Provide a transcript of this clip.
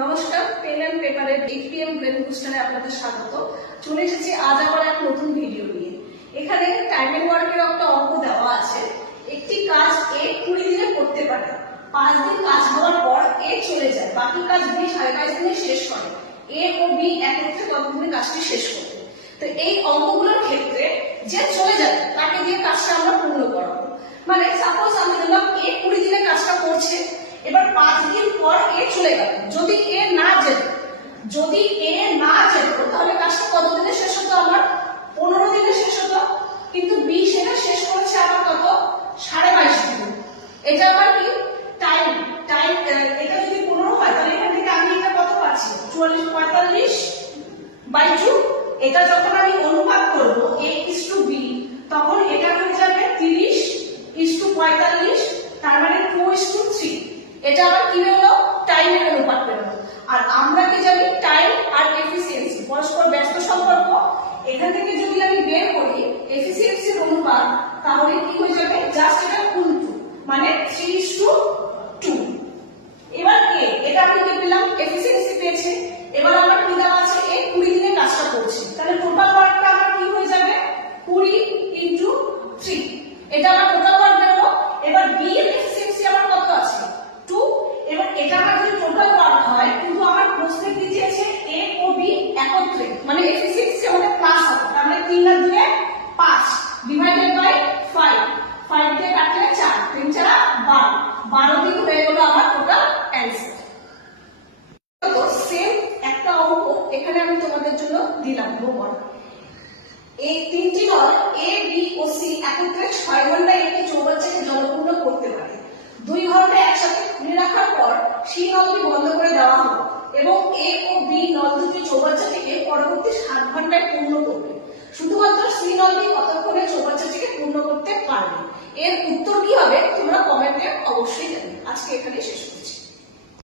নমস্কার, pen and পেপারের HPM brain বুস্টারে আপনাদের স্বাগত। চলে এসেছি আজ আবার এক নতুন ভিডিও নিয়ে। এখানে টাইমিং ওয়ার্কের একটা অঙ্ক দেওয়া আছে। একটি কাজ এ 20 দিনে করতে পারে, 5 দিন কাজ হওয়ার পর এ চলে যায়, বাকি কাজ বি 5.5 দিনে শেষ করে। এ ও বি একত্রে কতদিনে কাজটি শেষ করবে? তো এই অঙ্কগুলোর ক্ষেত্রে যে চলে যাবে তাকে দিয়ে কাজটা আমরা পূর্ণ করাবো। মানে সাপোজ আমি ধরলাম এ 20 দিনে কাজটা করছে, এবার 5 দিন পর এ চলে গেল। যদি এ না যেত তাহলে কাজটা কত দিনে শেষ হতো? আমার 15 দিনে শেষ হতো। কিন্তু বি সেটা শেষ করেছে আমার কত? 22.5 দিনে। এটা আবার কি টাইম এটা যদি 15 হয় তাহলে এখান থেকে আমি এটা কত পাচ্ছি? 45/2। এটা যখন আমি অনুপাত করব a/b তখন এটা হয়ে যাবে 30/45, তার মানে 2:3। এটা আবার কি হলো? টাইমের অনুপাত বেরোলো। আর আমরা কি জানি? টাইম আর এফিসিয়েন্সি পরস্পর ব্যস্ত সম্পর্ক। এখান থেকে যদি আমি বের করি এফিসিয়েন্সির অনুপাত, তাহলে কি হয়ে যাবে? জাস্ট এটা উল্টো, মানে 3:2। এবার কে এটা আমি কি পেলাম? এফিসিয়েন্সি পেয়েছে। এবার আমার কি দেওয়া আছে? এ 20 দিনে কাজটা করছে, তাহলে টোটাল ওয়ার্কটা আমার কি হয়ে যাবে? 20 × 3। এটা আমার টোটাল ওয়ার্ক বেরোলো। এবার বি এর এফিসিয়েন্সি আমার কত আছে? 2। এবার এটা আমার যদি টোটাল ওয়ার্ক হয়, কিন্তু আমার প্রশ্নে কি চেয়েছে? এ ও বি একত্রে, মানে এফিসিয়েন্সি আমাদের প্লাস হবে, তার মানে 3 আর 2 5 ডিভাইডেড বাই 5। 5 দিয়ে কাটলে 4, 3 × 4 12 দিন হয়ে গেল আমার টোটাল অ্যানসার। তো সেম একটা অঙ্ক এখানে আমি তোমাদের জন্য দিলাম হোমওয়ার্ক। এই তিনটি দল এ বি ও সি একত্রে 6 ঘন্টায় একটি চৌবাচ্চাকে জলপূর্ণ করতে পারে। 2 ঘন্টা একসাথে খুলে রাখার পর সি নলটি বন্ধ করে দেওয়া হলো এবং এ ও বি নল দুটি চৌবাচ্চাটিকে পরবর্তী 7 ঘন্টায় পূর্ণ করবে। শুধুমাত্র সি নলটি কতক্ষণে চৌবাচ্চাটিকে পূর্ণ করতে পারবে? এর উত্তর কি হবে তোমরা কমেন্টে অবশ্যই জানাবে। আজকে এখানে